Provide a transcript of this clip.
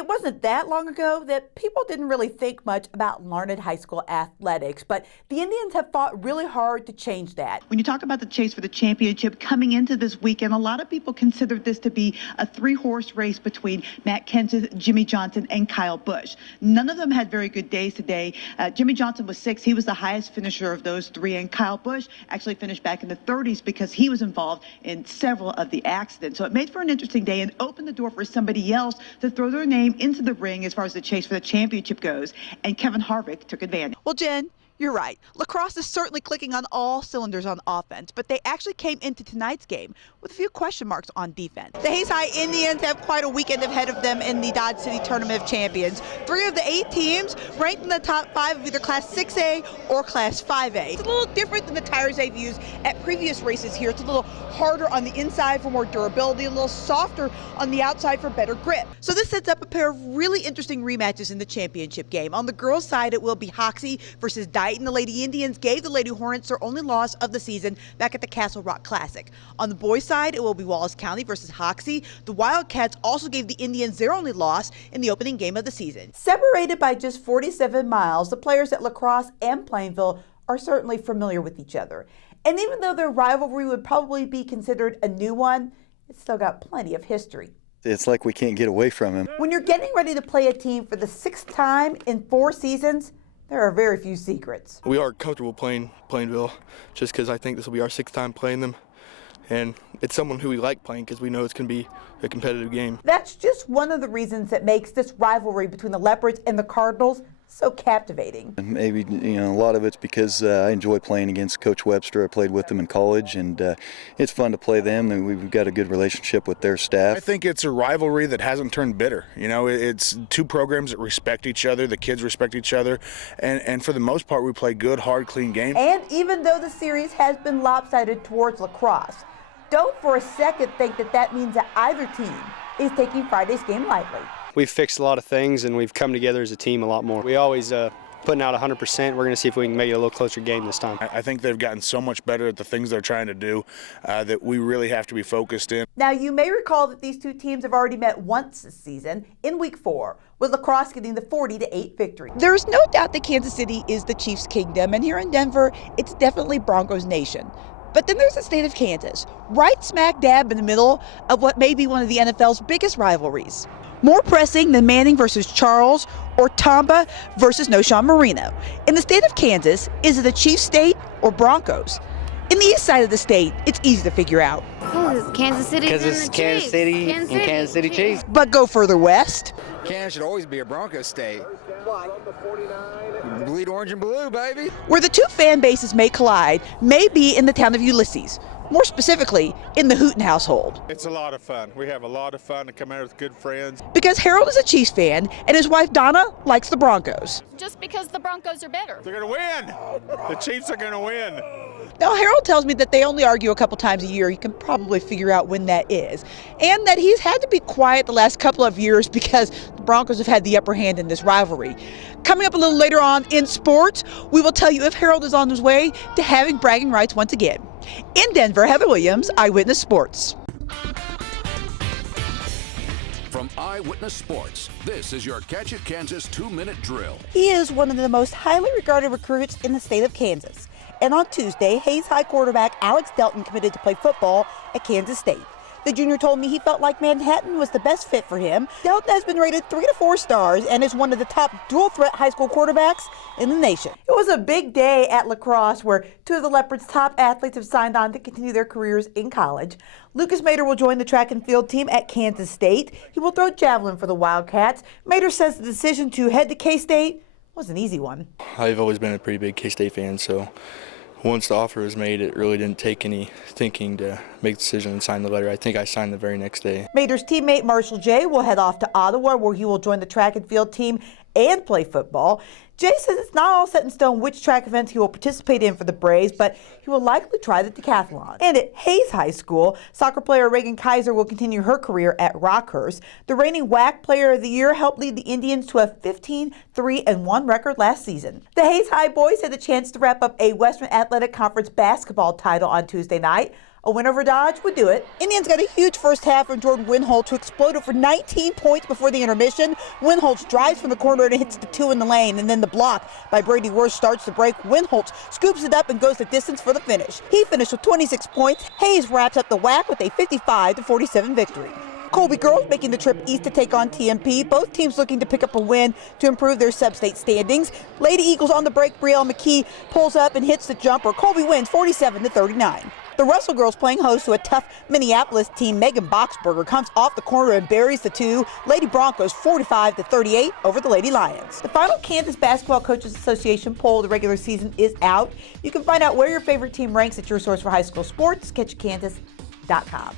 It wasn't that long ago that people didn't really think much about Larned High School athletics, but the Indians have fought really hard to change that. When you talk about the chase for the championship coming into this weekend, a lot of people considered this to be a three-horse race between Matt Kenseth, Jimmy Johnson, and Kyle Busch. None of them had very good days today. Jimmy Johnson was 6th. He was the highest finisher of those three, and Kyle Busch actually finished back in the 30s because he was involved in several of the accidents. So it made for an interesting day and opened the door for somebody else to throw their name into the ring as far as the chase for the championship goes, and Kevin Harvick took advantage. Well, Jen, you're right. Lacrosse is certainly clicking on all cylinders on offense, but they actually came into tonight's game with a few question marks on defense. The Hayes High Indians have quite a weekend ahead of them in the Dodge City Tournament of Champions. 3 of the 8 teams ranked in the top 5 of either Class 6A or Class 5A. It's a little different than the tires they've used at previous races here. It's a little harder on the inside for more durability, a little softer on the outside for better grip. So this sets up a pair of really interesting rematches in the championship game. On the girls' side, it will be Hoxie versus Dighton. The Lady Indians gave the Lady Hornets their only loss of the season back at the Castle Rock Classic. On the boys' side, it will be Wallace County versus Hoxie. The Wildcats also gave the Indians their only loss in the opening game of the season. Separated by just 47 miles, the players at La Crosse and Plainville are certainly familiar with each other. And even though their rivalry would probably be considered a new one, it's still got plenty of history. It's like we can't get away from him. When you're getting ready to play a team for the 6th time in 4 seasons, there are very few secrets. We are comfortable playing Plainville just because I think this will be our 6th time playing them. And it's someone who we like playing because we know it's going to be a competitive game. That's just one of the reasons that makes this rivalry between the Leopards and the Cardinals so captivating. Maybe, a lot of it's because I enjoy playing against Coach Webster. I played with them in college, and it's fun to play them. And we've got a good relationship with their staff. I think it's a rivalry that hasn't turned bitter. It's 2 programs that respect each other. The kids respect each other. And for the most part, we play good, hard, clean games. And even though the series has been lopsided towards La Crosse, don't for a second think that means that either team is taking Friday's game lightly. We've fixed a lot of things, and we've come together as a team a lot more. We always putting out 100%. We're going to see if we can make it a little closer game this time. I think they've gotten so much better at the things they're trying to do that we really have to be focused in. Now, you may recall that these 2 teams have already met once this season in Week 4, with La Crosse getting the 40-8 victory. There's no doubt that Kansas City is the Chiefs' kingdom, and here in Denver, it's definitely Broncos Nation. But then there's the state of Kansas, right smack dab in the middle of what may be one of the NFL's biggest rivalries. More pressing than Manning versus Charles or Tamba versus Noshawn Marino. In the state of Kansas, is it the Chiefs state or Broncos? In the east side of the state, it's easy to figure out. Kansas City. Because it's Kansas City and Kansas City Chiefs. But go further west. Kansas should always be a Broncos state. Bleed orange and blue, baby. Where the 2 fan bases may collide may be in the town of Ulysses. More specifically, in the Hooten household. It's a lot of fun. We have a lot of fun to come out with good friends. Because Harold is a Chiefs fan, and his wife Donna likes the Broncos. Just because the Broncos are better. They're going to win. The Chiefs are going to win. Now, Harold tells me that they only argue a couple times a year. You can probably figure out when that is. And that he's had to be quiet the last couple of years because the Broncos have had the upper hand in this rivalry. Coming up a little later on in sports, we will tell you if Harold is on his way to having bragging rights once again. In Denver, Heather Williams, Eyewitness Sports. From Eyewitness Sports, this is your Catch It Kansas 2-minute drill. He is one of the most highly regarded recruits in the state of Kansas. And on Tuesday, Hayes High quarterback Alex Delton committed to play football at Kansas State. The junior told me he felt like Manhattan was the best fit for him. Delton has been rated 3 to 4 stars and is one of the top dual-threat high school quarterbacks in the nation. It was a big day at La Crosse where 2 of the Leopards' top athletes have signed on to continue their careers in college. Lucas Mader will join the track and field team at Kansas State. He will throw javelin for the Wildcats. Mader says the decision to head to K-State was an easy one. I've always been a pretty big K-State fan, so once the offer was made, it really didn't take any thinking to make the decision and sign the letter. I think I signed the very next day. Mader's teammate Marshall Jay will head off to Ottawa, where he will join the track and field team and play football. Jay says it's not all set in stone which track events he will participate in for the Braves, but he will likely try the decathlon. And at Hayes High School, soccer player Reagan Kaiser will continue her career at Rockhurst. The reigning WAC Player of the Year helped lead the Indians to a 15-3-1 record last season. The Hayes High boys had the chance to wrap up a Western Athletic Conference basketball title on Tuesday night. A win over Dodge would do it. Indians got a huge first half from Jordan Winholtz, who exploded for 19 points before the intermission. Winholtz drives from the corner and hits the 2 in the lane, and then the block by Brady Worth starts the break. Winholtz scoops it up and goes the distance for the finish. He finished with 26 points. Hayes wraps up the WAC with a 55-47 victory. Colby girls making the trip east to take on TMP. Both teams looking to pick up a win to improve their sub-state standings. Lady Eagles on the break. Brielle McKee pulls up and hits the jumper. Colby wins 47-39. The Russell girls playing host to a tough Minneapolis team. Megan Boxberger comes off the corner and buries the 2. Lady Broncos 45-38 over the Lady Lions. The final Kansas Basketball Coaches Association poll of the regular season is out. You can find out where your favorite team ranks at your source for high school sports, KatchaKansas.com.